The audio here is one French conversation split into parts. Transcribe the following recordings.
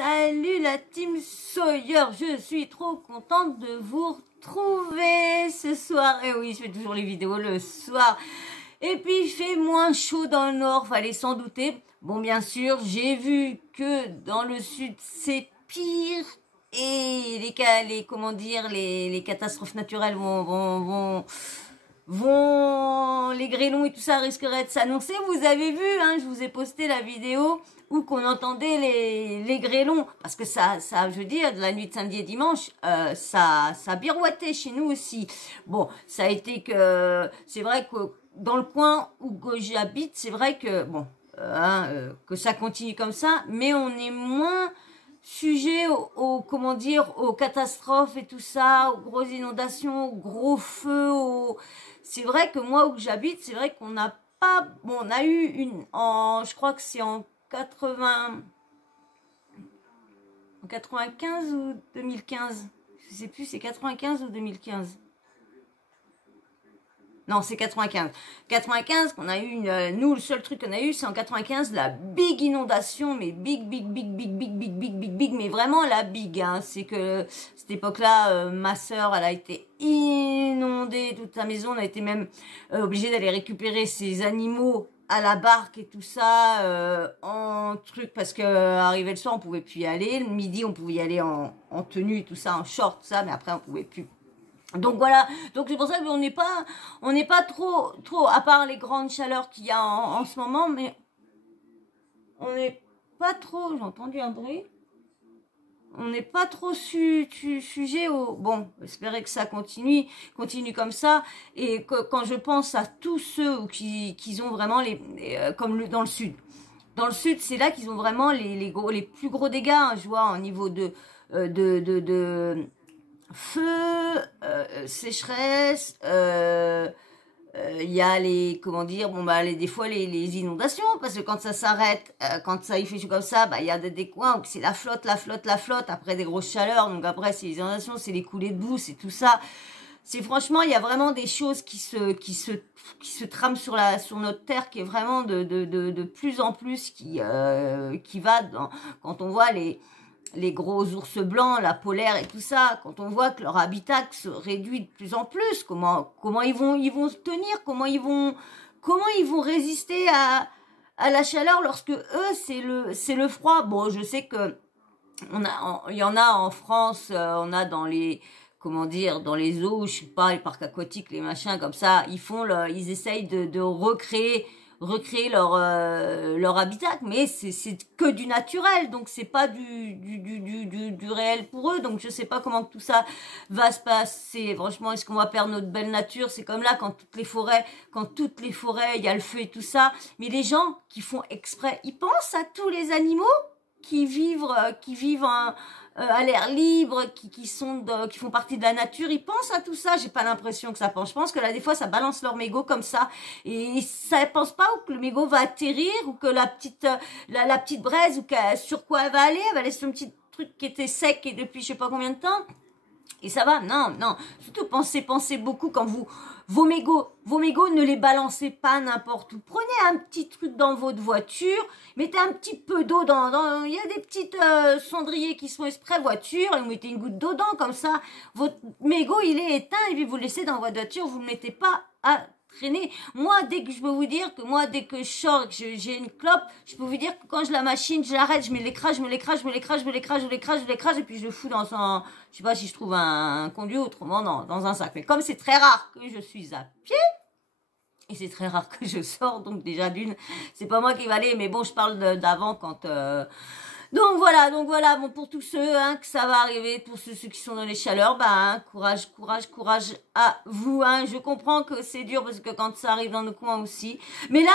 salut la team Sawyer, je suis trop contente de vous retrouver ce soir. Et oui, je fais toujours les vidéos le soir. Et puis il fait moins chaud dans le nord, fallait s'en douter. Bon, bien sûr, j'ai vu que dans le sud c'est pire. Et comment dire, les catastrophes naturelles les grêlons et tout ça risqueraient de s'annoncer. Vous avez vu, hein, je vous ai posté la vidéo où qu'on entendait les grêlons, parce que ça, je veux dire, de la nuit de samedi et dimanche, ça birouettait chez nous aussi. Bon, ça a été que, c'est vrai que dans le coin où j'habite, c'est vrai que, bon, que ça continue comme ça, mais on est moins sujet comment dire, aux catastrophes et tout ça, aux grosses inondations, aux gros feux, c'est vrai que moi où j'habite, c'est vrai qu'on n'a pas, bon, on a eu je crois que c'est en 95 ou 2015, je sais plus, c'est 95 ou 2015. Non, c'est 95. 95 qu'on a eu, nous, le seul truc qu'on a eu, c'est en 95, la big inondation, mais big, mais vraiment la big, hein. C'est que, cette époque-là, ma sœur, elle a été inondée, toute sa maison, on a été même obligé d'aller récupérer ses animaux à la barque et tout ça, en truc, parce que arrivé le soir, on pouvait plus y aller, le midi, on pouvait y aller en tenue, tout ça, en short, tout ça, mais après, on pouvait plus. Donc voilà, donc c'est pour ça qu'on n'est pas trop, à part les grandes chaleurs qu'il y a en ce moment, mais on n'est pas trop, j'ai entendu un bruit, on n'est pas trop sujet au, bon, espérer que ça continue comme ça, et que quand je pense à tous ceux qui ont vraiment comme dans le sud. Dans le sud, c'est là qu'ils ont vraiment les plus gros dégâts, hein, je vois, au niveau de feu, sécheresse, il y a comment dire, bon bah des fois les inondations, parce que quand ça s'arrête, quand ça il fait chaud comme ça, bah il y a des coins où c'est la flotte, après des grosses chaleurs, donc après c'est les inondations, c'est les coulées de boue, c'est tout ça. C'est franchement, il y a vraiment des choses qui se trament sur notre terre, qui est vraiment de plus en plus, qui va quand on voit les gros ours blancs, la polaire et tout ça, quand on voit que leur habitat se réduit de plus en plus, comment ils vont se tenir, comment ils vont résister à la chaleur lorsque eux c'est le froid. Bon, je sais que il y en a en France, on a dans les comment dire, dans les eaux, je sais pas, les parcs aquatiques, les machins comme ça, ils essayent de recréer leur habitat, mais c'est que du naturel, donc c'est pas du réel pour eux, donc je sais pas comment tout ça va se passer. Franchement, est-ce qu'on va perdre notre belle nature? C'est comme là quand toutes les forêts il y a le feu et tout ça, mais les gens qui font exprès, ils pensent à tous les animaux qui vivent à l'air libre, qui font partie de la nature, ils pensent à tout ça. J'ai pas l'impression que ça pense. Je pense que là, des fois, ça balance leur mégot comme ça, et ça pense pas que le mégot va atterrir, ou que la petite braise, ou sur quoi elle va aller sur un petit truc qui était sec et depuis je sais pas combien de temps. Et ça va, non. Surtout pensez beaucoup quand vos mégots, ne les balancez pas n'importe où. Prenez un petit truc dans votre voiture, mettez un petit peu d'eau il y a des petites cendriers qui sont exprès voiture, et vous mettez une goutte d'eau dedans, comme ça, votre mégot, il est éteint, et puis vous le laissez dans votre voiture, vous ne le mettez pas à traîner. Moi, dès que je sors, que j'ai une clope, je peux vous dire que quand je la machine, je l'arrête, je me l'écrase, et puis je le fous dans je sais pas si je trouve un conduit, autrement dans un sac. Mais comme c'est très rare que je suis à pied, et c'est très rare que je sors, donc déjà c'est pas moi qui va aller, mais bon, je parle d'avant quand... Donc voilà, bon, pour tous ceux que ça va arriver, pour ceux qui sont dans les chaleurs, courage à vous. Je comprends que c'est dur, parce que quand ça arrive dans nos coins aussi. Mais là,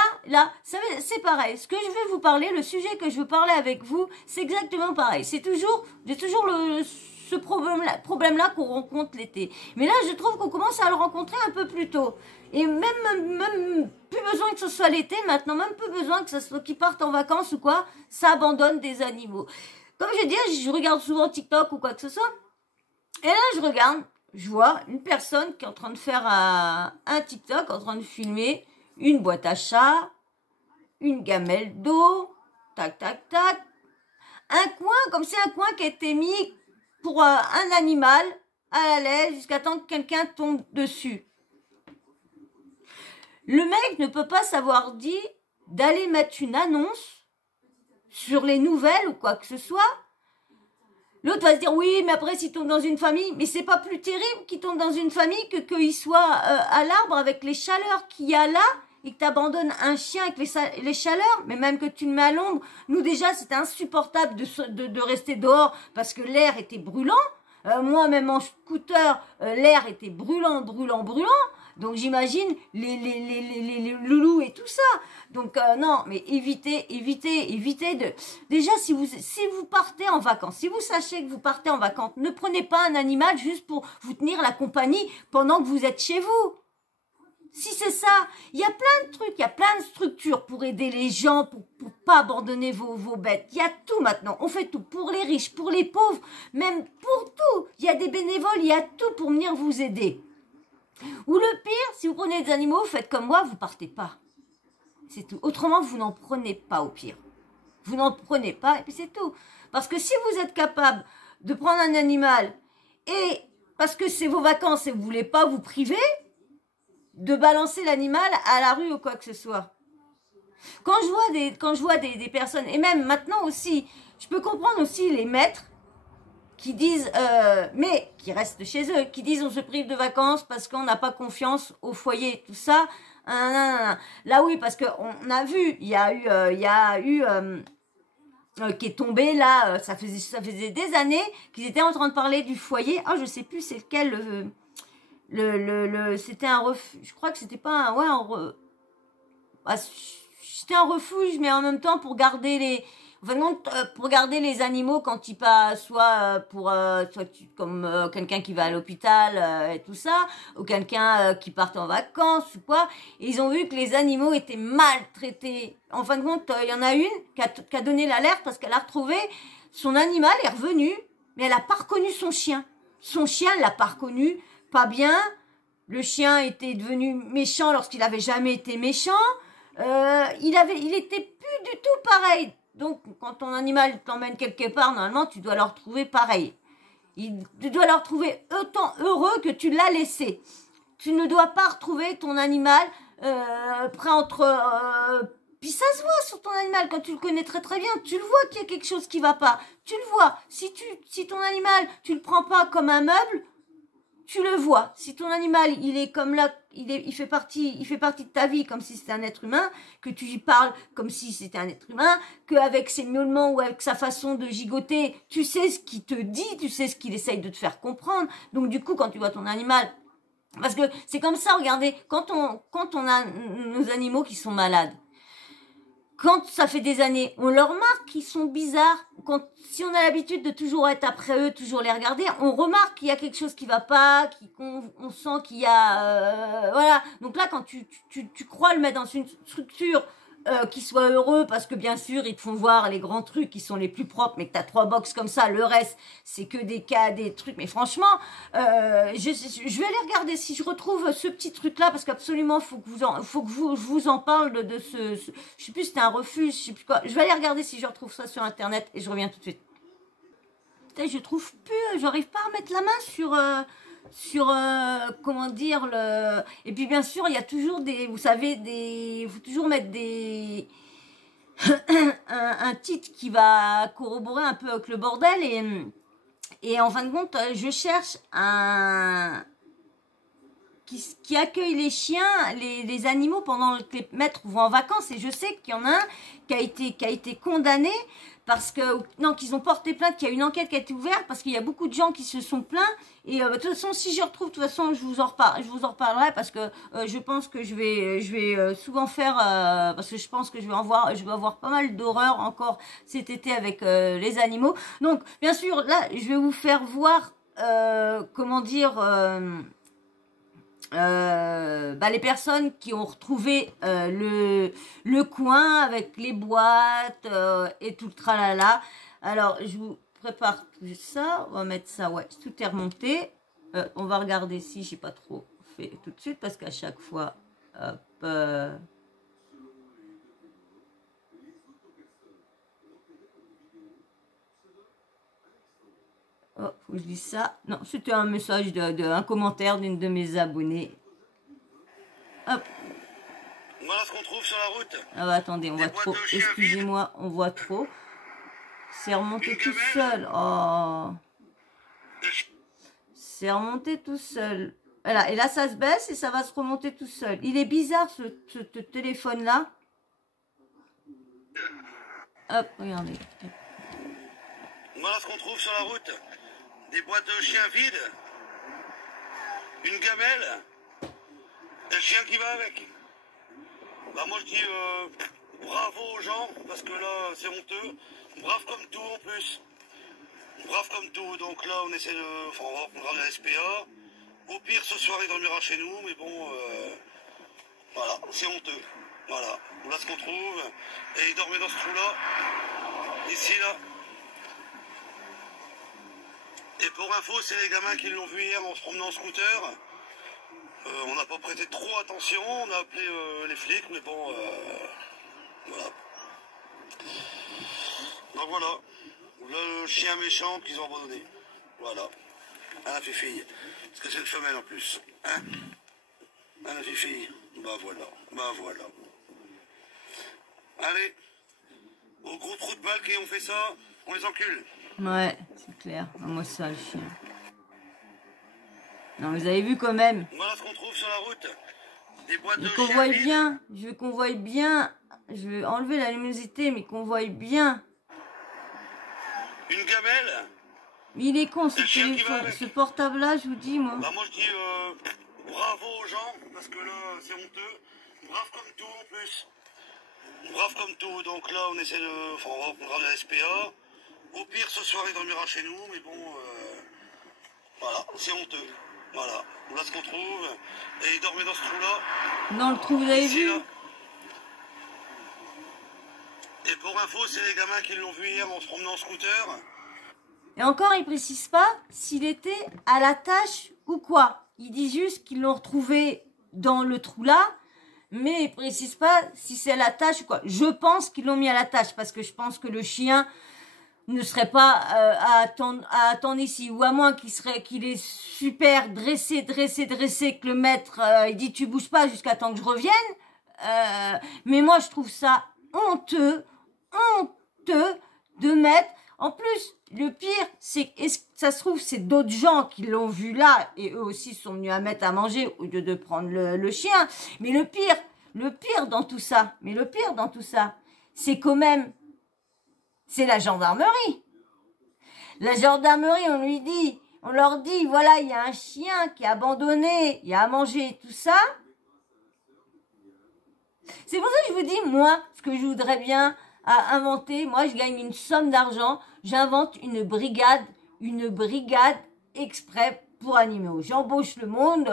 c'est pareil. Ce que je vais vous parler, le sujet que je veux parler avec vous, c'est exactement pareil. J'ai toujours ce problème-là qu'on rencontre l'été. Mais là, je trouve qu'on commence à le rencontrer un peu plus tôt. Et même plus besoin que ce soit l'été, maintenant, même plus besoin que ce soit qu'ils partent en vacances ou quoi, ça abandonne des animaux. Comme je dis, je regarde souvent TikTok ou quoi que ce soit. Et là, je vois une personne qui est en train de faire un TikTok, en train de filmer une boîte à chat, une gamelle d'eau, tac, un coin, comme c'est un coin qui a été mis pour un animal à la laisse jusqu'à temps que quelqu'un tombe dessus. Le mec ne peut pas savoir dit d'aller mettre une annonce sur les nouvelles ou quoi que ce soit. L'autre va se dire oui, mais après s'il tombe dans une famille, mais c'est pas plus terrible qu'il tombe dans une famille que qu'il soit à l'arbre avec les chaleurs qu'il y a là et que tu abandonnes un chien avec les chaleurs, mais même que tu le mets à l'ombre. Nous déjà c'était insupportable de rester dehors parce que l'air était brûlant. Moi même en scooter, l'air était brûlant. Donc j'imagine les loulous et tout ça. Donc non, mais évitez de... Déjà, si vous partez en vacances, si vous sachez que vous partez en vacances, ne prenez pas un animal juste pour vous tenir la compagnie pendant que vous êtes chez vous. Si c'est ça, il y a plein de trucs, il y a plein de structures pour aider les gens, pour pas abandonner vos bêtes. Il y a tout maintenant, on fait tout, pour les riches, pour les pauvres, même pour tout. Il y a des bénévoles, il y a tout pour venir vous aider. Ou le pire, si vous prenez des animaux, faites comme moi, vous partez pas. C'est tout. Autrement, vous n'en prenez pas au pire. Vous n'en prenez pas et puis c'est tout. Parce que si vous êtes capable de prendre un animal et parce que c'est vos vacances et vous voulez pas vous priver, de balancer l'animal à la rue ou quoi que ce soit. Quand je vois des personnes, et même maintenant aussi, je peux comprendre aussi les maîtres qui disent, mais qui restent chez eux, qui disent on se prive de vacances parce qu'on n'a pas confiance au foyer, tout ça. Là oui, parce qu'on a vu, il y a eu qui est tombé là, ça faisait des années qu'ils étaient en train de parler du foyer. Ah, je sais plus c'est lequel c'était un refuge, je crois que c'était pas un, ouais, c'était un refuge, mais en même temps pour garder pour garder les animaux quand ils passent, soit comme quelqu'un qui va à l'hôpital et tout ça, ou quelqu'un qui part en vacances ou quoi. Et ils ont vu que les animaux étaient maltraités. En fin de compte, il y en a une qui a donné l'alerte parce qu'elle a retrouvé son animal est revenu, mais elle a pas reconnu son chien. Son chien, elle l'a pas reconnu, pas bien. Le chien était devenu méchant lorsqu'il avait jamais été méchant. Il était plus du tout pareil. Donc, quand ton animal t'emmène quelque part, normalement, tu dois le retrouver pareil. Tu dois le retrouver autant heureux que tu l'as laissé. Tu ne dois pas retrouver ton animal prêt entre... puis ça se voit sur ton animal quand tu le connais très très bien. Tu le vois qu'il y a quelque chose qui va pas. Tu le vois. Si ton animal, tu le prends pas comme un meuble, tu le vois. Si ton animal, il est comme là, il fait partie de ta vie comme si c'était un être humain, que tu y parles comme si c'était un être humain, qu'avec ses miaulements ou avec sa façon de gigoter, tu sais ce qu'il te dit, tu sais ce qu'il essaye de te faire comprendre. Donc du coup, quand tu vois ton animal, parce que c'est comme ça, regardez, quand on a nos animaux qui sont malades, quand ça fait des années, on leur remarque qu'ils sont bizarres. Si on a l'habitude de toujours être après eux, toujours les regarder, on remarque qu'il y a quelque chose qui va pas, on sent qu'il y a... voilà. Donc là, quand tu crois le mettre dans une structure qui soit heureux, parce que bien sûr, ils te font voir les grands trucs qui sont les plus propres, mais que tu as 3 box comme ça, le reste, c'est que des cas, des trucs. Mais franchement, je vais aller regarder si je retrouve ce petit truc-là, parce qu'absolument, faut que je vous en parle de je sais plus si c'était un refuge, je sais plus quoi. Je vais aller regarder si je retrouve ça sur Internet et je reviens tout de suite. Putain, je trouve plus, j'arrive pas à mettre la main sur comment dire et puis bien sûr il y a toujours vous savez il faut toujours mettre un titre qui va corroborer un peu avec le bordel et en fin de compte je cherche un qui accueille les chiens, les animaux pendant que les maîtres vont en vacances. Et je sais qu'il y en a un qui a été condamné parce que, non, qu'ils ont porté plainte, qu'il y a une enquête qui a été ouverte parce qu'il y a beaucoup de gens qui se sont plaints. Et de toute façon, si je retrouve, de toute façon, je vous en reparlerai parce que je pense que je vais souvent faire, parce que je pense que je vais avoir pas mal d'horreur encore cet été avec les animaux. Donc, bien sûr, là, je vais vous faire voir, comment dire... les personnes qui ont retrouvé le coin avec les boîtes et tout le tralala. Alors, je vous prépare tout ça. On va mettre ça, ouais, tout est remonté. On va regarder si j'ai pas trop fait tout de suite parce qu'à chaque fois, hop, Oh, faut que je dise ça. Non, c'était un message un commentaire d'une de mes abonnées. Hop. Voilà ce qu'on trouve sur la route. Ah bah attendez, on voit trop. Excusez-moi, on voit trop. C'est remonté tout seul. Oh. C'est remonté tout seul. Voilà, et là ça se baisse et ça va se remonter tout seul. Il est bizarre ce téléphone-là. Hop, regardez. Voilà ce qu'on trouve sur la route. Des boîtes de chiens vides. Une gamelle. Et le chien qui va avec. Bah moi je dis bravo aux gens, parce que là c'est honteux. Brave comme tout en plus. Brave comme tout, donc là on essaie de... Enfin on va prendre la SPA. Au pire ce soir il dormira chez nous, mais bon... voilà, c'est honteux. Voilà, voilà ce qu'on trouve. Et il dormait dans ce trou-là. Ici là. Et pour info, c'est les gamins qui l'ont vu hier en se promenant en scooter. On n'a pas prêté trop attention, on a appelé les flics, mais bon, voilà. Donc voilà, le chien méchant qu'ils ont abandonné. Voilà, à la fille. Parce que c'est une femelle en plus. Hein, à la fille. Bah voilà, bah voilà. Allez, au gros trou de balle qui ont fait ça, on les encule. Ouais, c'est clair. Moi ça, le chien. Non, vous avez vu quand même. Voilà ce qu'on trouve sur la route. Des boîtes de qu'on voit bien. Je veux qu'on voie bien. Je veux enlever la luminosité, mais qu'on voie bien. Une gamelle. Mais il est con ce portable-là, je vous dis, moi. Bah moi je dis bravo aux gens, parce que là c'est honteux. Brave comme tout en plus. Brave comme tout, donc là on essaie de... Enfin on va prendre la SPA. Au pire ce soir il dormira chez nous, mais bon... voilà, c'est honteux. Voilà, voilà ce qu'on trouve. Et il dormait dans ce trou-là. Dans le trou, vous avez vu? Là. Et pour info, c'est les gamins qui l'ont vu hier en se promenant en scooter. Et encore, ils précisent pas s'il était à la tâche ou quoi. Ils disent juste qu'ils l'ont retrouvé dans le trou là, mais ils précisent pas si c'est à la tâche ou quoi. Je pense qu'ils l'ont mis à la tâche parce que je pense que le chien ne serait pas à attendre ici, ou à moins qu'il est super dressé, que le maître il dit tu bouges pas jusqu'à temps que je revienne. Mais moi je trouve ça honteux de mettre. En plus, le pire, c'est que ça se trouve, c'est d'autres gens qui l'ont vu là et eux aussi sont venus à mettre à manger au lieu de prendre le chien. Mais le pire dans tout ça, c'est quand même, c'est la gendarmerie. La gendarmerie, on leur dit, voilà, il y a un chien qui est abandonné, il y a à manger et tout ça. C'est pour ça que je vous dis, moi, ce que je voudrais bien inventer, moi, je gagne une somme d'argent, j'invente une brigade exprès pour animaux. J'embauche le monde,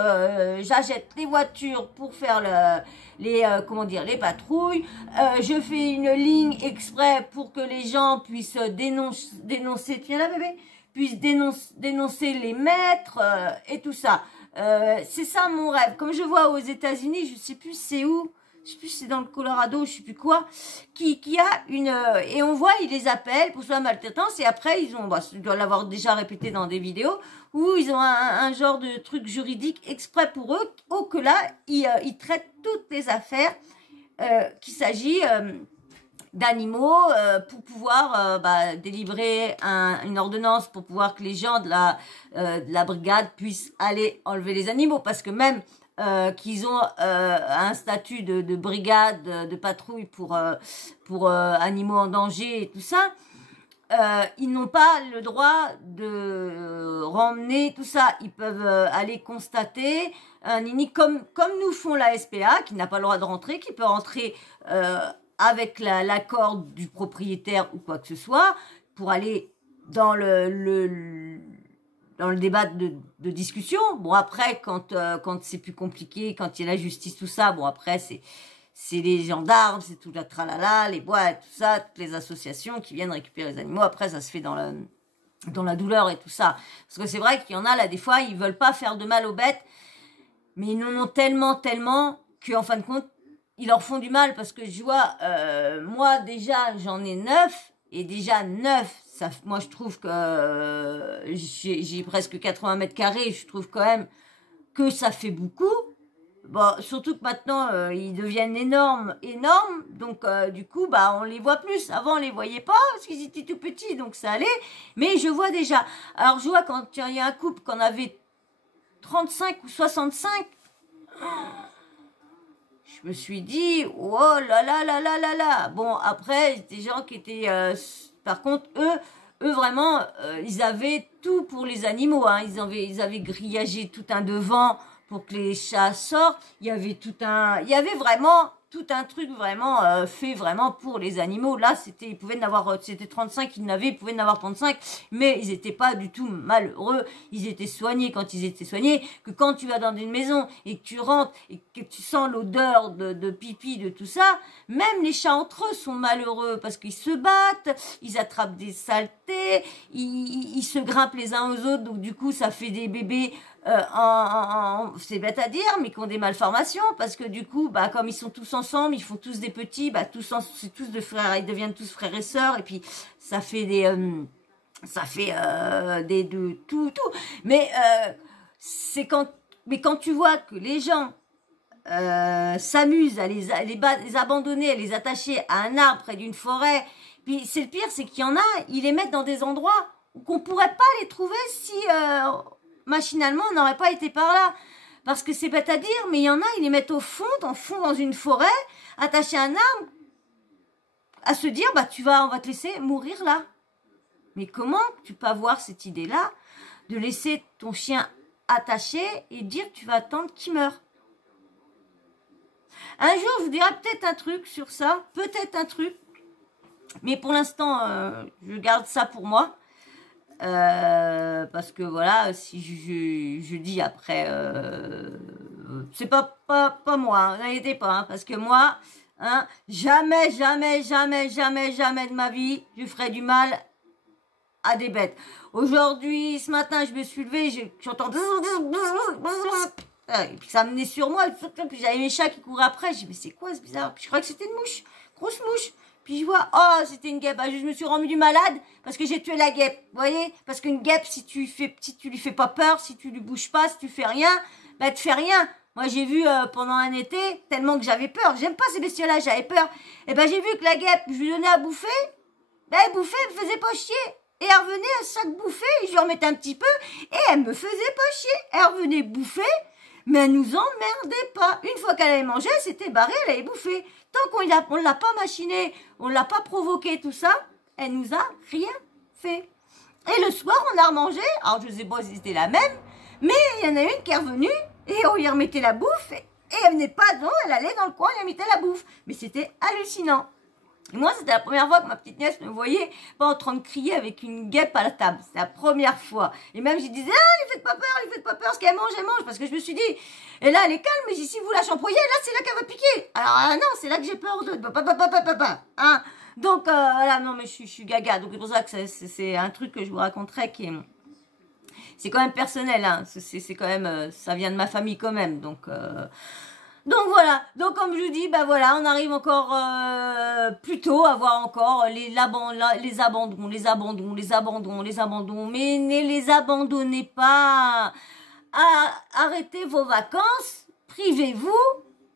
j'achète les voitures pour faire les patrouilles, je fais une ligne exprès pour que les gens puissent dénoncer, tiens là bébé, puissent dénoncer les maîtres et tout ça. C'est ça mon rêve. Comme je vois aux États-Unis, je sais plus c'est où. Je sais plus si c'est dans le Colorado, je sais plus quoi, qui a une... et on voit, ils les appellent pour la maltraitance, et après, ils doivent l'avoir déjà répété dans des vidéos, où ils ont un genre de truc juridique exprès pour eux, ou que là, ils traitent toutes les affaires qu'il s'agit d'animaux pour pouvoir délivrer une ordonnance, pour pouvoir que les gens de la brigade puissent aller enlever les animaux, parce que même... qu'ils ont un statut de brigade, de patrouille pour animaux en danger et tout ça, ils n'ont pas le droit de ramener tout ça. Ils peuvent aller constater un nini comme nous font la SPA, qui n'a pas le droit de rentrer, qui peut rentrer avec l'accord du propriétaire ou quoi que ce soit, pour aller dans dans le débat de discussion. Bon, après, quand c'est plus compliqué, quand il y a la justice, tout ça, bon, après, c'est les gendarmes, c'est tout la tralala, les boîtes, tout ça, toutes les associations qui viennent récupérer les animaux. Après, ça se fait dans la douleur et tout ça. Parce que c'est vrai qu'il y en a, là, des fois, ils veulent pas faire de mal aux bêtes, mais ils en ont tellement, qu'en fin de compte, ils leur font du mal. Parce que je vois, moi, déjà, j'en ai 9, Et déjà 9, ça, moi je trouve que j'ai presque 80 mètres carrés, je trouve quand même que ça fait beaucoup. Bon, surtout que maintenant ils deviennent énormes, donc du coup bah on les voit plus. Avant on les voyait pas parce qu'ils étaient tout petits, donc ça allait. Mais je vois déjà. Alors je vois quand il y a un couple qu'on avait 35 ou 65, je me suis dit oh là là là là là là. Bon après des gens qui étaient, par contre eux vraiment ils avaient tout pour les animaux. Hein. Ils avaient grillagé tout un devant pour que les chats sortent. Il y avait vraiment tout un truc vraiment fait vraiment pour les animaux. Là, ils pouvaient en avoir, c'était 35 ils pouvaient en avoir 35, mais ils étaient pas du tout malheureux. Ils étaient soignés quand ils étaient soignés. Que quand tu vas dans une maison et que tu rentres et que tu sens l'odeur de pipi, de tout ça, même les chats entre eux sont malheureux parce qu'ils se battent, ils attrapent des saletés, ils se grimpent les uns aux autres, donc du coup, ça fait des bébés c'est bête à dire, mais qui ont des malformations, parce que du coup, bah, comme ils sont tous ensemble, ils font tous des petits, bah, c'est tous de frères, ils deviennent tous frères et sœurs, et puis ça fait de tout. Mais quand tu vois que les gens s'amusent à les abandonner, à les attacher à un arbre près d'une forêt, puis c'est le pire, c'est qu'il y en a, ils les mettent dans des endroits qu'on pourrait pas les trouver si machinalement on n'aurait pas été par là. Parce que c'est bête à dire, mais il y en a, ils les mettent au fond dans une forêt, attachés à un arbre, à se dire, bah on va te laisser mourir là. Mais comment tu peux avoir cette idée-là de laisser ton chien attaché et dire que tu vas attendre qu'il meure? Un jour, je vous dirai peut-être un truc sur ça, mais pour l'instant, je garde ça pour moi. Parce que voilà, si je dis après, c'est pas moi, hein, n'inquiétez pas, hein, parce que moi, hein, jamais de ma vie, je ferai du mal à des bêtes. Aujourd'hui, ce matin, je me suis levée, j'entends et puis ça menait sur moi, puis j'avais mes chats qui couraient après, j'ai dit mais c'est quoi, c'est bizarre, puis je crois que c'était une mouche, grosse mouche. Puis je vois, oh, c'était une guêpe. Ah, je me suis rendu malade parce que j'ai tué la guêpe. Vous voyez? Parce qu'une guêpe, si tu lui fais pas peur, si tu lui bouges pas, si tu fais rien, bah, tu fais rien. Moi, j'ai vu pendant un été, tellement que j'avais peur. J'aime pas ces bestioles-là, j'avais peur. Et ben, j'ai vu que la guêpe, je lui donnais à bouffer. Ben, elle bouffait, elle me faisait pas chier. Et elle revenait à chaque bouffée, je lui remettais un petit peu, et elle me faisait pas chier. Elle revenait bouffer, mais elle nous emmerdait pas. Une fois qu'elle avait mangé, elle s'était barrée, elle avait bouffé. Tant qu'on l'a pas machiné, on l'a pas provoqué, tout ça, elle nous a rien fait. Et le soir, on a remangé. Alors, je sais pas si c'était la même, mais il y en a une qui est revenue et on lui remettait la bouffe et elle venait pas dedans, elle allait dans le coin, elle mettait la bouffe. Mais c'était hallucinant. Et moi, c'était la première fois que ma petite nièce me voyait pas en train de crier avec une guêpe à la table. C'est la première fois. Et même, je disais, ah, lui faites pas peur, ce qu'elle mange, elle mange. Parce que je me suis dit, et là, elle est calme, mais si vous la champoyez, là, c'est là qu'elle va piquer. Alors, non, c'est là que j'ai peur de. Hein. Donc, voilà, non, mais je suis gaga. Donc, c'est pour ça que c'est un truc que je vous raconterai qui est. C'est quand même personnel, hein. C'est quand même. Ça vient de ma famille quand même. Donc voilà, donc comme je vous dis, bah voilà, on arrive encore plutôt à voir encore les abandons, mais ne les abandonnez pas, arrêtez vos vacances, privez-vous,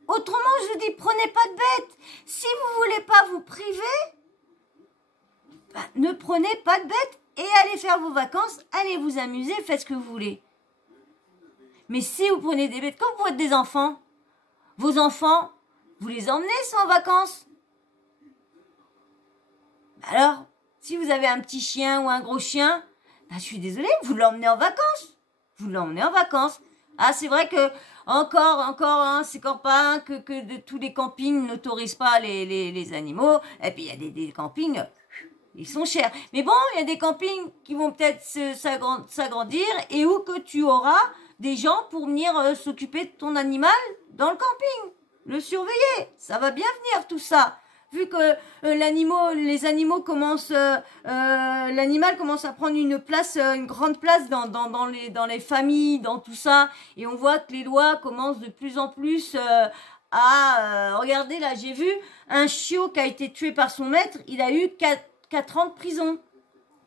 autrement je vous dis, prenez pas de bêtes, si vous voulez pas vous priver, bah, ne prenez pas de bêtes et allez faire vos vacances, allez vous amuser, faites ce que vous voulez. Mais si vous prenez des bêtes, quand vous êtes des enfants, vos enfants, vous les emmenez sont en vacances. Alors, si vous avez un petit chien ou un gros chien, bah, je suis désolée, vous l'emmenez en vacances. Ah, c'est vrai que encore, hein, c'est pas que de tous les campings n'autorisent pas les animaux. Et puis il y a des campings, ils sont chers. Mais bon, il y a des campings qui vont peut-être s'agrandir et où que tu auras des gens pour venir s'occuper de ton animal dans le camping, le surveiller. Ça va bien venir tout ça. Vu que l'animal commence à prendre une grande place dans les familles, dans tout ça, et on voit que les lois commencent de plus en plus regardez là, j'ai vu un chiot qui a été tué par son maître, il a eu 4 ans de prison.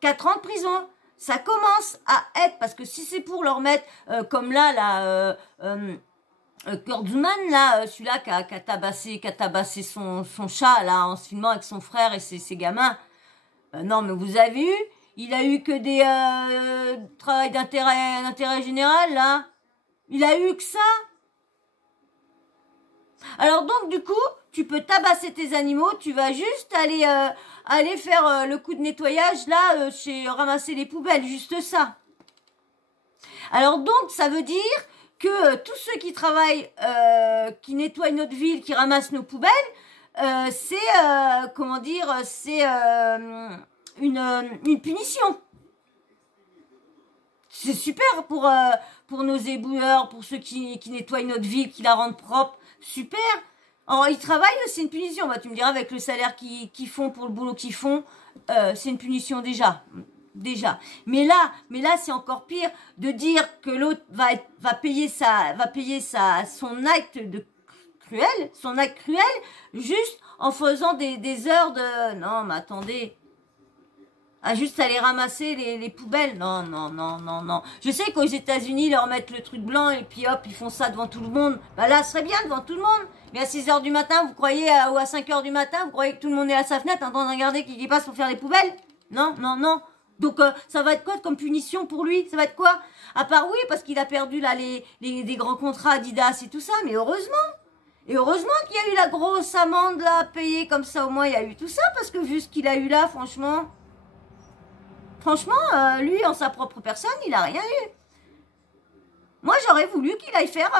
4 ans de prison. Ça commence à être, parce que si c'est pour leur mettre, comme là, Kurtzman, là, celui-là qui a tabassé son chat, là, en se filmant avec son frère et ses gamins. Non, mais vous avez eu, il a eu que des travails d'intérêt général, là. Il a eu que ça. Alors donc, du coup, tu peux tabasser tes animaux, tu vas juste aller faire le coup de nettoyage, là, chez ramasser les poubelles, juste ça. Alors donc, ça veut dire que tous ceux qui travaillent, qui nettoient notre ville, qui ramassent nos poubelles, c'est, comment dire, c'est une punition. C'est super pour nos éboueurs, pour ceux qui nettoient notre ville, qui la rendent propre. Super. Alors, ils travaillent, c'est une punition. Bah, tu me diras, avec le salaire qu'ils font pour le boulot qu'ils font, c'est une punition déjà. Mais là, c'est encore pire de dire que l'autre va payer son acte cruel, juste en faisant des heures de, non, mais attendez. Juste aller ramasser les poubelles. Non. Je sais qu'aux États-Unis, ils leur mettent le truc blanc et puis hop, ils font ça devant tout le monde. Bah là, ce serait bien devant tout le monde. Mais à 6h du matin, vous croyez, ou à 5h du matin, vous croyez que tout le monde est à sa fenêtre en train de regarder qui passe pour faire les poubelles? Non. Donc, ça va être quoi comme punition pour lui? Ça va être quoi? À part, oui, parce qu'il a perdu là des grands contrats Adidas et tout ça, mais heureusement. Et heureusement qu'il y a eu la grosse amende là, payée comme ça, au moins il y a eu tout ça, parce que vu ce qu'il a eu là, franchement, lui, en sa propre personne, il a rien eu. Moi, j'aurais voulu qu'il aille faire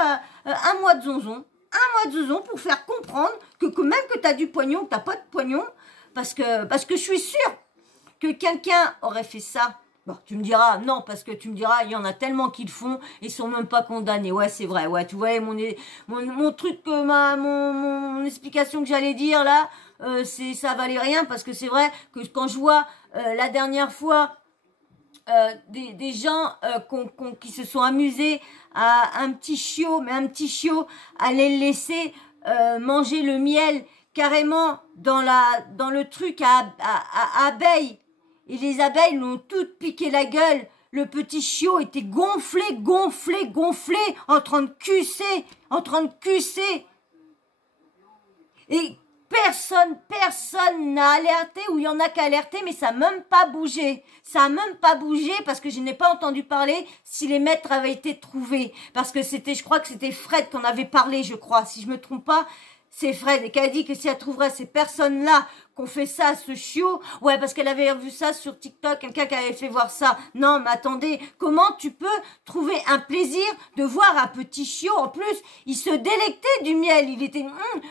un mois de zonzon. Un mois de zonzon pour faire comprendre que même que t'as du pognon, que t'as pas de pognon, parce que je suis sûre que quelqu'un aurait fait ça. Bon, tu me diras, non, parce que tu me diras, il y en a tellement qui le font et sont même pas condamnés. Ouais, c'est vrai, ouais, tu vois, mon truc, mon explication que j'allais dire là, ça valait rien, parce que c'est vrai que quand je vois la dernière fois des gens qui se sont amusés à un petit chiot, aller le laisser manger le miel carrément dans le truc à abeilles, et les abeilles l'ont toutes piqué la gueule. Le petit chiot était gonflé, en train de cusser. Et personne n'a alerté, ou il y en a qui a alerté, mais ça n'a même pas bougé. Parce que je n'ai pas entendu parler si les maîtres avaient été trouvés. Parce que je crois que c'était Fred qu'on avait parlé, si je me trompe pas. C'est Fred, et qu'elle a dit que si elle trouverait ces personnes-là qu'on fait ça à ce chiot, ouais, parce qu'elle avait vu ça sur TikTok, quelqu'un qui avait fait voir ça. Non, mais attendez, comment tu peux trouver un plaisir de voir un petit chiot? En plus, il se délectait du miel, il était,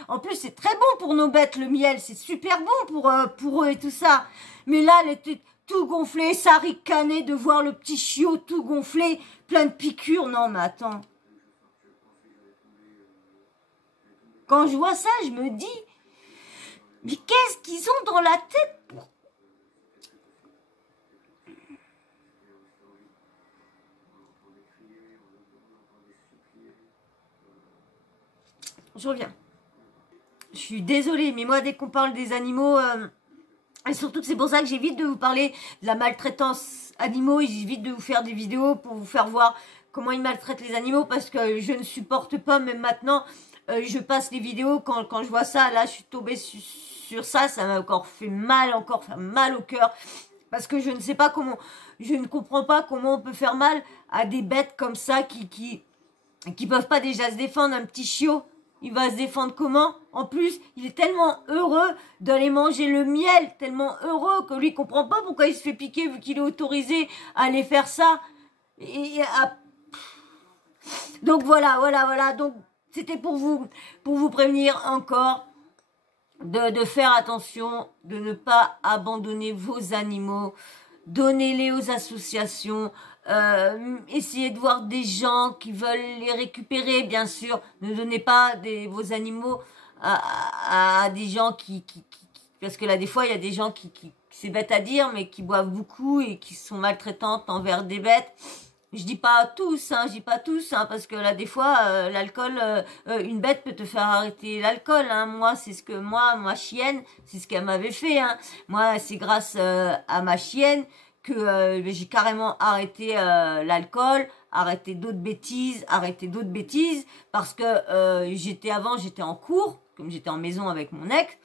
en plus, c'est très bon pour nos bêtes, le miel, c'est super bon pour eux et tout ça. Mais là, elle était tout gonflée, ça ricanait de voir le petit chiot tout gonflé, plein de piqûres. Non, mais attends. Quand je vois ça, je me dis, mais qu'est-ce qu'ils ont dans la tête pour... Je reviens. Je suis désolée, mais moi, dès qu'on parle des animaux, et surtout que c'est pour ça que j'évite de vous parler de la maltraitance animaux, j'évite de vous faire des vidéos pour vous faire voir comment ils maltraitent les animaux, parce que je ne supporte pas, même maintenant... je passe les vidéos quand je vois ça, là je suis tombée sur ça, ça m'a encore fait mal au cœur, parce que je ne comprends pas comment on peut faire mal à des bêtes comme ça qui peuvent pas déjà se défendre. Un petit chiot, il va se défendre comment? En plus, il est tellement heureux d'aller manger le miel, tellement heureux que lui comprend pas pourquoi il se fait piquer vu qu'il est autorisé à aller faire ça. Donc voilà, donc c'était pour vous prévenir encore de faire attention, de ne pas abandonner vos animaux, donnez-les aux associations, essayez de voir des gens qui veulent les récupérer, bien sûr, ne donnez pas vos animaux à des gens parce que là des fois il y a des gens qui c'est bête à dire, mais qui boivent beaucoup et qui sont maltraitantes envers des bêtes. Je dis pas tous, je dis pas tous, parce que là des fois l'alcool, une bête peut te faire arrêter l'alcool. Moi c'est ce que ma chienne, c'est ce qu'elle m'avait fait. Moi c'est grâce à ma chienne que j'ai carrément arrêté l'alcool, arrêté d'autres bêtises, parce que j'étais en cours, comme j'étais en maison avec mon ex,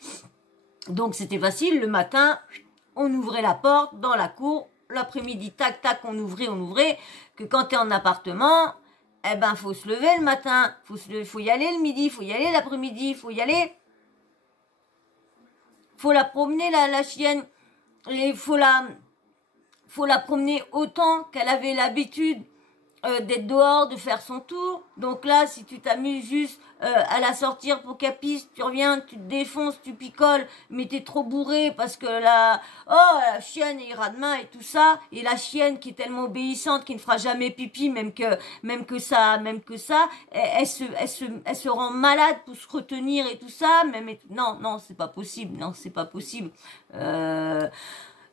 donc c'était facile. Le matin, on ouvrait la porte dans la cour. L'après-midi, tac, tac, on ouvrait, que quand t'es en appartement, eh ben, faut se lever le matin, faut y aller le midi, faut y aller l'après-midi, faut la promener, la chienne, et faut la promener autant qu'elle avait l'habitude d'être dehors, de faire son tour. Donc là, si tu t'amuses juste à la sortir pour qu'elle pisse, tu reviens, tu te défonces, tu picoles, mais t'es trop bourré parce que la chienne ira demain et tout ça, et la chienne qui est tellement obéissante, qui ne fera jamais pipi, même que ça, elle se rend malade pour se retenir et tout ça, non, c'est pas possible,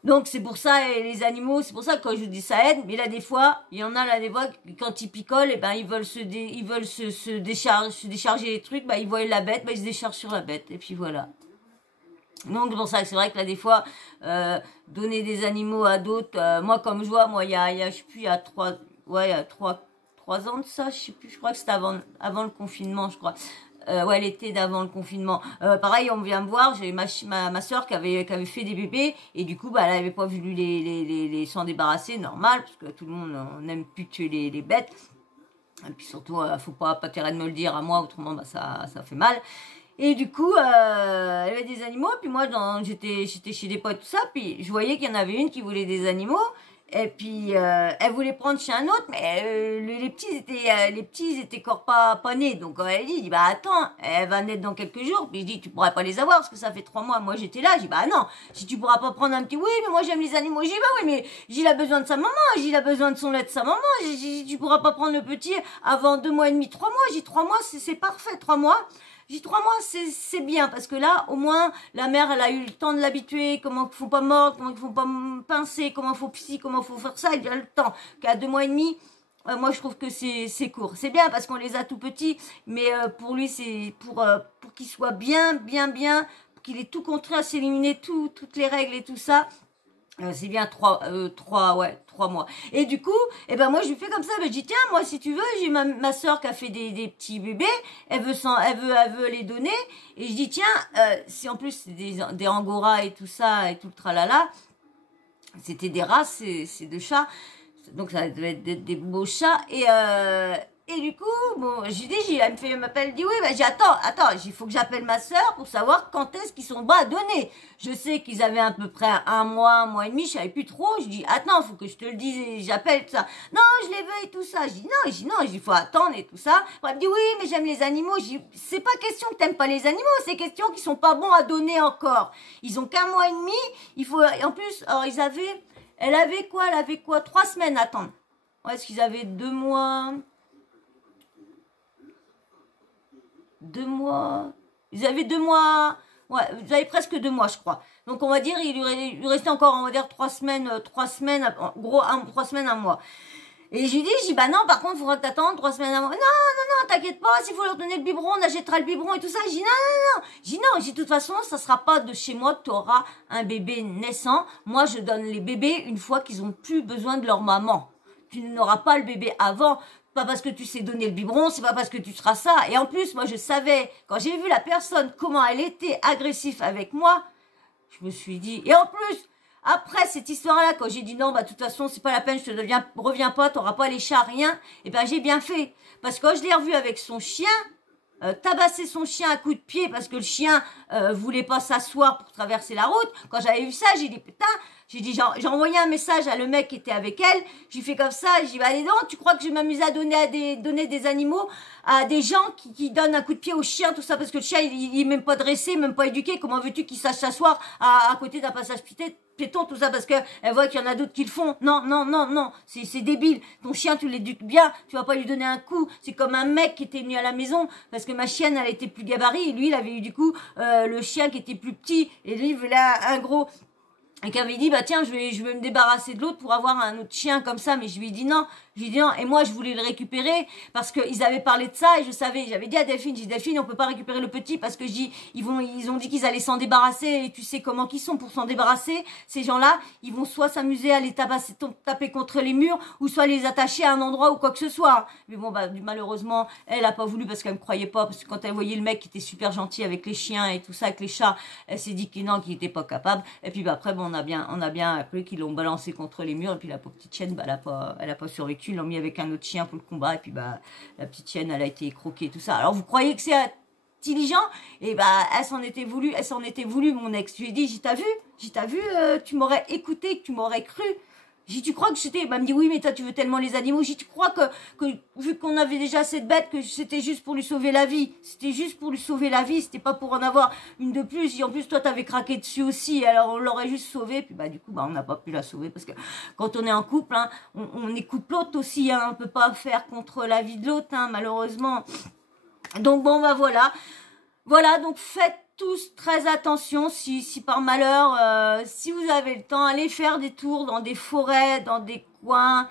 donc c'est pour ça, et les animaux, c'est pour ça que quand je vous dis ça aide, mais là des fois, il y en a là des fois, quand ils picolent, et ben ils veulent se décharger les trucs, ils voient la bête, ils se déchargent sur la bête, et puis voilà. Donc c'est pour ça que c'est vrai que là des fois, donner des animaux à d'autres, moi comme je vois, il y a je sais plus, il y a 3 ans de ça, je sais plus, je crois que c'était avant le confinement, je crois. L'été d'avant le confinement. Pareil, on vient me voir, j'ai ma soeur qui avait fait des bébés, et du coup, elle avait pas voulu les s'en débarrasser, normal, parce que tout le monde, on n'aime plus tuer les bêtes. Et puis surtout, faut pas intérêt de me le dire à moi, autrement, ça fait mal. Et du coup, elle avait des animaux, puis moi, j'étais chez des potes, tout ça, puis je voyais qu'il y en avait une qui voulait des animaux, et puis elle voulait prendre chez un autre, mais les petits étaient encore pas nés. Donc elle dit attends, elle va naître dans quelques jours. Puis je dis tu pourrais pas les avoir parce que ça fait 3 mois. Moi j'étais là, je dis non, si tu pourras pas prendre un petit, oui mais moi j'aime les animaux. Je dis oui mais il a besoin de sa maman, il a besoin de son lait de sa maman. Tu pourras pas prendre le petit avant 2 mois et demi, 3 mois. J'ai 3 mois c'est parfait, 3 mois. J'ai 3 mois, c'est bien, parce que là, au moins, la mère, elle a eu le temps de l'habituer, comment il faut pas mordre, comment il faut pas pincer, comment il faut psy, comment il faut faire ça, il a le temps. Qu'à 2 mois et demi, moi, je trouve que c'est court. C'est bien, parce qu'on les a tout petits, mais pour lui, c'est pour qu'il soit bien, pour qu'il ait tout compris à s'éliminer toutes les règles et tout ça. C'est bien 3 mois. Et du coup, moi je lui fais comme ça, je dis tiens, moi si tu veux, j'ai ma soeur qui a fait des petits bébés, elle veut les donner, et je dis tiens, si en plus c'est des angora et tout ça et tout le tralala, c'était des races, c'est de chats, donc ça devait être des beaux chats, et du coup, bon, elle m'appelle, dit oui, j'ai attends, il faut que j'appelle ma soeur pour savoir quand est-ce qu'ils sont bas à donner. Je sais qu'ils avaient à peu près 1 mois et demi, je savais plus trop. Je dis, attends, faut que je te le dise, et j'appelle tout ça. Non, je les veux et tout ça. Je dis, non, il faut attendre et tout ça. Elle me dit, oui, mais j'aime les animaux. Je dis, c'est pas question que t'aimes pas les animaux, c'est question qu'ils sont pas bons à donner encore. Ils ont qu'1 mois et demi, il faut, en plus, alors elle avait quoi, 3 semaines à attendre. Ouais, est-ce qu'ils avaient 2 mois? 2 mois. Ils avaient 2 mois. Ouais, ils avaient presque 2 mois, je crois. Donc, on va dire, il lui restait encore, on va dire, 3 semaines, en gros, 3 semaines, 1 mois. Et je lui dis, non, par contre, il faudra que t'attendes 3 semaines, 1 mois. Non, t'inquiète pas, s'il faut leur donner le biberon, on achètera le biberon et tout ça. Je dis, non. Je dis, non, de toute façon, ça sera pas de chez moi que tu auras un bébé naissant. Moi, je donne les bébés une fois qu'ils ont plus besoin de leur maman. Tu n'auras pas le bébé avant. Pas parce que tu sais donner le biberon, c'est pas parce que tu seras ça. Et en plus, moi, je savais, quand j'ai vu la personne, comment elle était agressive avec moi, je me suis dit, et en plus, après cette histoire-là, quand j'ai dit non, de toute façon, c'est pas la peine, reviens pas, t'auras pas les chats, rien, et j'ai bien fait. Parce que quand je l'ai revu avec son chien, tabasser son chien à coups de pied parce que le chien voulait pas s'asseoir pour traverser la route. Quand j'avais vu ça, j'ai dit putain, j'ai envoyé un message à le mec qui était avec elle. J'ai fait comme ça, j'ai dit allez donc, tu crois que je vais m'amuser à donner des animaux à des gens qui donnent un coup de pied au chien, tout ça parce que le chien il est même pas dressé, même pas éduqué. Comment veux-tu qu'il sache s'asseoir à côté d'un passage piéton, tout ça parce que elle voit qu'il y en a d'autres qui le font. Non, c'est débile. Ton chien, tu l'éduques bien, tu vas pas lui donner un coup. C'est comme un mec qui était venu à la maison parce que ma chienne, elle était plus gabarit et lui, il avait eu du coup le chien qui était plus petit et lui, il voulait un gros. Et qui avait dit, bah tiens, je vais me débarrasser de l'autre pour avoir un autre chien comme ça. Mais je lui ai dit non. Je lui ai dit non. Et moi, je voulais le récupérer parce qu'ils avaient parlé de ça et je savais. J'avais dit à Delphine, j'ai dit Delphine, on peut pas récupérer le petit parce que je dis, ils ont dit qu'ils allaient s'en débarrasser et tu sais comment qu'ils sont pour s'en débarrasser. Ces gens-là, ils vont soit s'amuser à les taper contre les murs ou soit les attacher à un endroit ou quoi que ce soit. Mais bon, bah malheureusement, elle a pas voulu parce qu'elle me croyait pas parce que quand elle voyait le mec qui était super gentil avec les chiens et tout ça, avec les chats, elle s'est dit qu'il non, qu'il était pas capable. Et puis bah après, bon, on a bien appris qu'ils l'ont balancé contre les murs et puis la pauvre petite chienne, bah elle a pas survécu. Ils l'ont mis avec un autre chien pour le combat et puis bah la petite chienne, elle a été croquée et tout ça. Alors vous croyez que c'est intelligent? Et bah elle s'en était voulu mon ex. Je lui ai dit, t'as vu, tu m'aurais écouté, tu m'aurais cru. J'ai dit, tu crois que c'était... Bah, elle me dit, oui, mais toi, tu veux tellement les animaux. J'ai dit, tu crois que vu qu'on avait déjà cette bête, que c'était juste pour lui sauver la vie. C'était juste pour lui sauver la vie. C'était pas pour en avoir une de plus. Et en plus, toi, t'avais craqué dessus aussi. Alors, on l'aurait juste sauvée. Puis, bah, du coup, bah, on n'a pas pu la sauver. Parce que quand on est en couple, hein, on écoute l'autre aussi. Hein, on peut pas faire contre la vie de l'autre, hein, malheureusement. Donc, bon, bah, voilà. Voilà, donc faites tous très attention si par malheur, si vous avez le temps, allez faire des tours dans des forêts, dans des coins,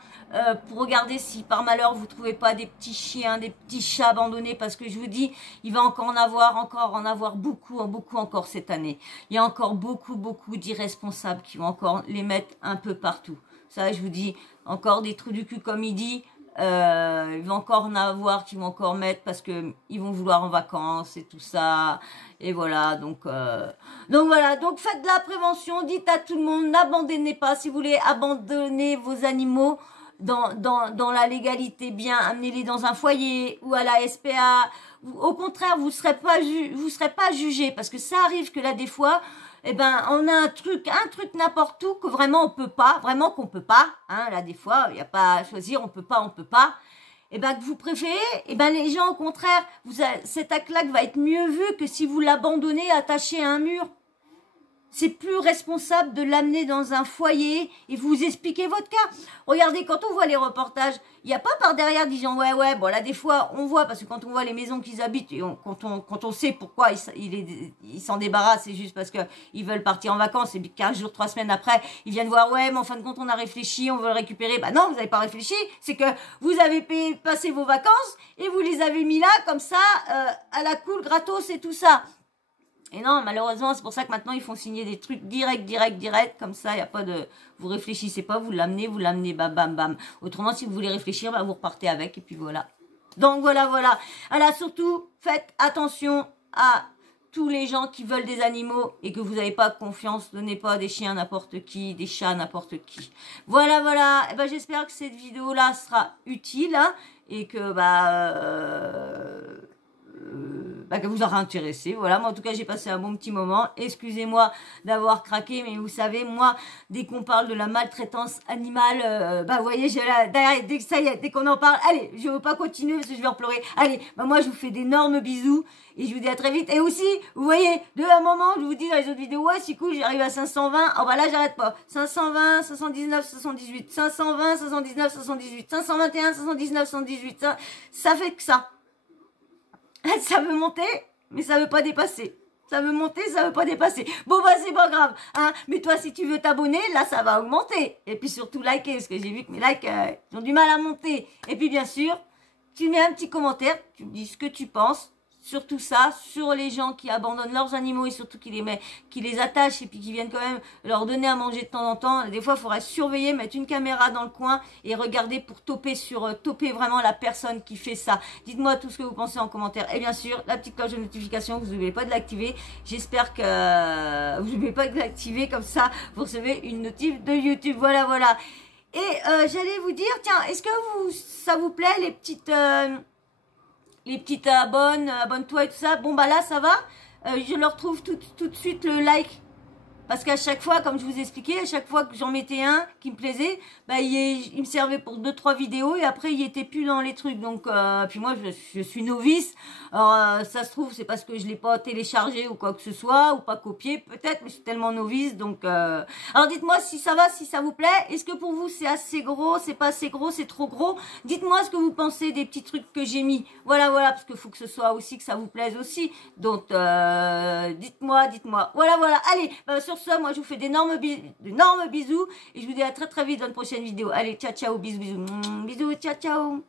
pour regarder si par malheur vous trouvez pas des petits chiens, des petits chats abandonnés, parce que je vous dis, il va encore en avoir beaucoup encore cette année. Il y a encore beaucoup d'irresponsables qui vont encore les mettre un peu partout. Ça, je vous dis, encore des trous du cul comme il dit. Il va encore en avoir qui vont encore mettre parce que ils vont vouloir en vacances et tout ça et voilà donc voilà, donc faites de la prévention, dites à tout le monde, n'abandonnez pas. Si vous voulez abandonner vos animaux dans la légalité, bien amenez-les dans un foyer ou à la SPA. Au contraire, vous serez pas jugé parce que ça arrive que là des fois, eh ben, on a un truc n'importe où que vraiment qu'on peut pas, hein, là, des fois, il n'y a pas à choisir, on peut pas, eh ben, que vous préférez, eh ben, les gens, au contraire, cet acte-là va être mieux vu que si vous l'abandonnez attaché à un mur. C'est plus responsable de l'amener dans un foyer et vous expliquer votre cas. Regardez, quand on voit les reportages, il n'y a pas par derrière des gens, ouais, bon là des fois on voit, parce que quand on voit les maisons qu'ils habitent, et quand on sait pourquoi ils s'en débarrassent, c'est juste parce qu'ils veulent partir en vacances et puis 15 jours, 3 semaines après, ils viennent voir, ouais, mais en fin de compte on a réfléchi, on veut le récupérer. Bah non, vous n'avez pas réfléchi, c'est que vous avez passé vos vacances et vous les avez mis là, comme ça, à la cool, gratos et tout ça. Et non, malheureusement, c'est pour ça que maintenant, ils font signer des trucs direct, comme ça, il n'y a pas de... Vous réfléchissez pas, vous l'amenez, bam, bam, bam. Autrement, si vous voulez réfléchir, bah, vous repartez avec, et puis voilà. Donc, voilà. Alors, surtout, faites attention à tous les gens qui veulent des animaux et que vous n'avez pas confiance. Donnez pas des chiens à n'importe qui, des chats à n'importe qui. Voilà. Et ben, j'espère que cette vidéo-là sera utile, hein, et que, que vous aura intéressé. Voilà, moi en tout cas j'ai passé un bon petit moment. Excusez-moi d'avoir craqué, mais vous savez, moi, dès qu'on parle de la maltraitance animale, vous voyez, dès qu'on en parle, allez, je veux pas continuer parce que je vais en pleurer. Allez, moi je vous fais d'énormes bisous et je vous dis à très vite. Et aussi, vous voyez, de un moment, je vous dis dans les autres vidéos, ouais, c'est cool, j'arrive à 520. Oh bah là, j'arrête pas. 520, 519, 78, 520, 519, 78, 521, 519, 118. Ça fait que ça. Ça veut monter, mais ça veut pas dépasser. Ça veut monter, ça veut pas dépasser. Bon, bah, c'est pas grave, hein. Mais toi, si tu veux t'abonner, là, ça va augmenter. Et puis surtout, liker, parce que j'ai vu que mes likes, ils ont du mal à monter. Et puis, bien sûr, tu mets un petit commentaire, tu me dis ce que tu penses sur tout ça, sur les gens qui abandonnent leurs animaux et surtout qui les attachent et puis qui viennent quand même leur donner à manger de temps en temps. Des fois, il faudrait surveiller, mettre une caméra dans le coin et regarder pour toper vraiment la personne qui fait ça. Dites-moi tout ce que vous pensez en commentaire. Et bien sûr, la petite cloche de notification, vous n'oubliez pas de l'activer. J'espère que vous n'oubliez pas de l'activer, comme ça, vous recevez une notif de YouTube. Voilà. Et j'allais vous dire, tiens, est-ce que ça vous plaît les petites abonne-toi et tout ça. Bon, bah là, ça va. Je leur trouve tout de suite le like. Parce qu'à chaque fois, comme je vous expliquais, à chaque fois que j'en mettais un qui me plaisait, il me servait pour 2-3 vidéos et après, il était plus dans les trucs. Donc, puis moi, je suis novice. Alors, ça se trouve, c'est parce que je l'ai pas téléchargé ou quoi que ce soit, ou pas copié, peut-être, mais je suis tellement novice. Donc, alors dites-moi si ça va, si ça vous plaît. Est-ce que pour vous, c'est assez gros, c'est pas assez gros, c'est trop gros? Dites-moi ce que vous pensez des petits trucs que j'ai mis. Voilà, parce qu'il faut que ce soit aussi, que ça vous plaise aussi. Donc, dites-moi. Voilà. Allez, sur ce, moi je vous fais d'énormes bisous et je vous dis à très très vite dans une prochaine vidéo. Allez, ciao ciao, bisous bisous, bisous, ciao ciao.